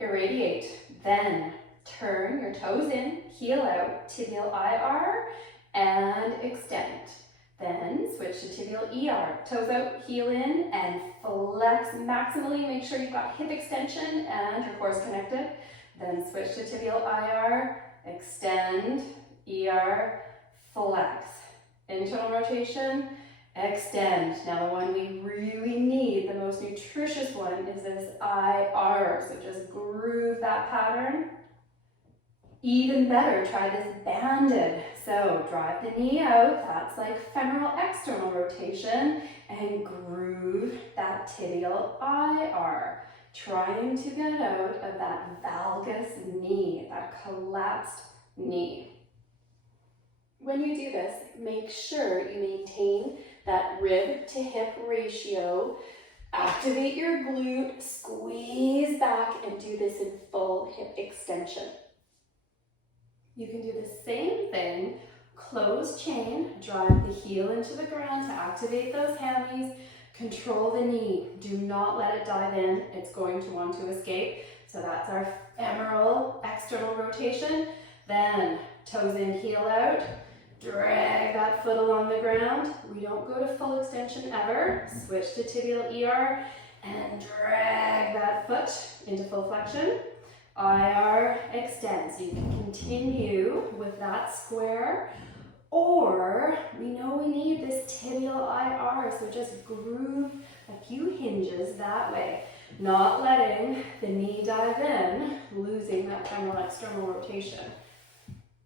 irradiate. Then turn your toes in, heel out, tibial IR, and extend. Then switch to tibial ER, toes out, heel in, and flex maximally. Make sure you've got hip extension and your core is connected. Then switch to tibial IR, extend, ER, flex. Internal rotation, extend. Now the one we really need, the most nutritious one, is this IR. So just groove that pattern. Even better, try this banded. So drive the knee out, that's like femoral external rotation, and groove that tibial IR, trying to get out of that valgus knee, that collapsed knee. When you do this, make sure you maintain that rib to hip ratio. Activate your glute, squeeze back, and do this in full hip extension. You can do the same thing, closed chain, drive the heel into the ground to activate those hammies, control the knee, do not let it dive in, it's going to want to escape. So that's our femoral external rotation. Then toes in, heel out, drag that foot along the ground. We don't go to full extension ever. Switch to tibial ER and drag that foot into full flexion. IR extends. You can continue with that square, or we know we need this tibial IR, so just groove a few hinges that way, not letting the knee dive in, losing that femoral external rotation.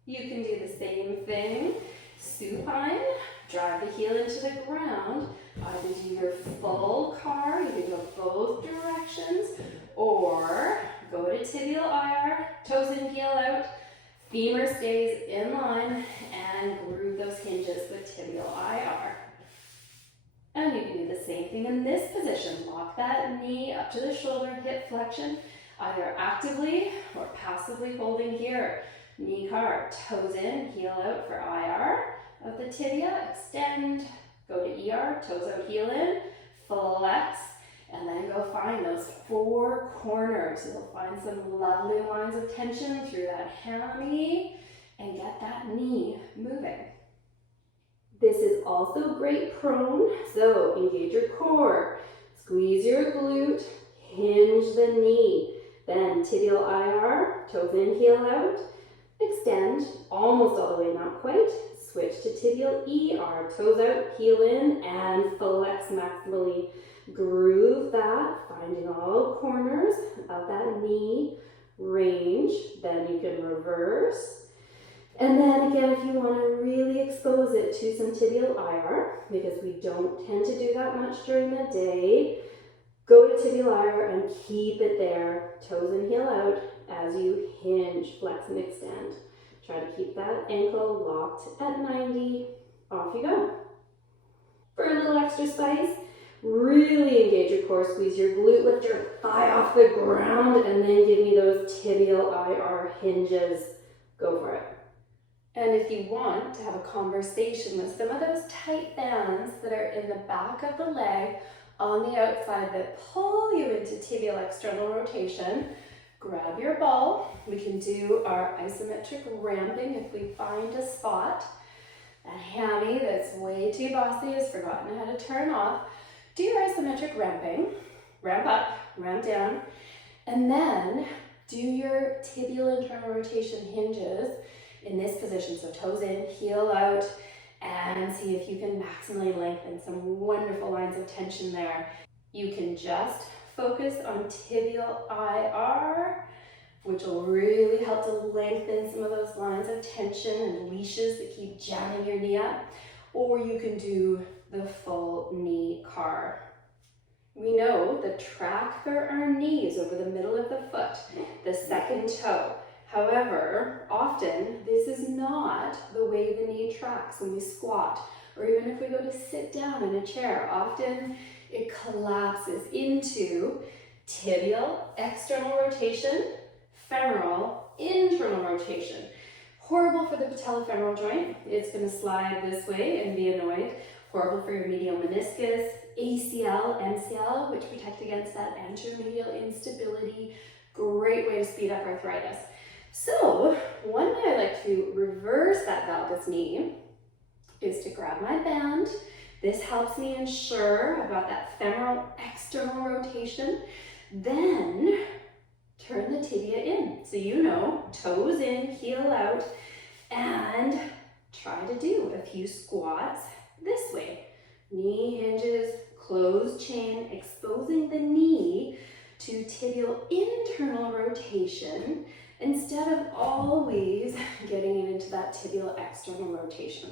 You can do the same thing, supine, drive the heel into the ground, either do your full car, you can go both directions, or go to tibial IR, toes in, heel out, femur stays in line, and groove those hinges with tibial IR. And you can do the same thing in this position. Lock that knee up to the shoulder, hip flexion, either actively or passively holding here. Knee car, toes in, heel out for IR of the tibia, extend, go to ER, toes out, heel in, flex, and then go find those four corners. You'll find some lovely lines of tension through that hammy and get that knee moving. This is also great prone, so engage your core, squeeze your glute, hinge the knee, then tibial IR, toes in, heel out, extend, almost all the way, not quite, switch to tibial ER, toes out, heel in, and flex maximally. Groove that, finding all corners of that knee range. Then you can reverse. And then again, if you want to really expose it to some tibial IR, because we don't tend to do that much during the day, go to tibial IR and keep it there, toes in, heel out, as you hinge, flex, and extend. Try to keep that ankle locked at 90. Off you go. For a little extra spice, really engage your core, squeeze your glute, lift your thigh off the ground, and then give me those tibial IR hinges. Go for it. And if you want to have a conversation with some of those tight bands that are in the back of the leg on the outside that pull you into tibial external rotation, grab your ball. We can do our isometric ramping if we find a spot. That hammy that's way too bossy has forgotten how to turn off. Do your isometric ramping, ramp up, ramp down, and then do your tibial internal rotation hinges in this position. So toes in, heel out, and see if you can maximally lengthen some wonderful lines of tension there. You can just focus on tibial IR, which will really help to lengthen some of those lines of tension and leashes that keep jamming your knee up, or you can do the full knee car. We know the track for our knees over the middle of the foot, the second toe. However, often this is not the way the knee tracks when we squat, or even if we go to sit down in a chair. Often it collapses into tibial external rotation, femoral internal rotation. Horrible for the patellofemoral joint. It's going to slide this way and be annoyed. Horrible for your medial meniscus, ACL, MCL, which protect against that anteromedial instability. Great great way to speed up arthritis. So one way I like to reverse that valgus knee is to grab my band. This helps me ensure I've got that femoral external rotation. Then turn the tibia in. So you know, toes in, heel out, and try to do a few squats this way. Knee hinges, closed chin, exposing the knee to tibial internal rotation instead of always getting it into that tibial external rotation.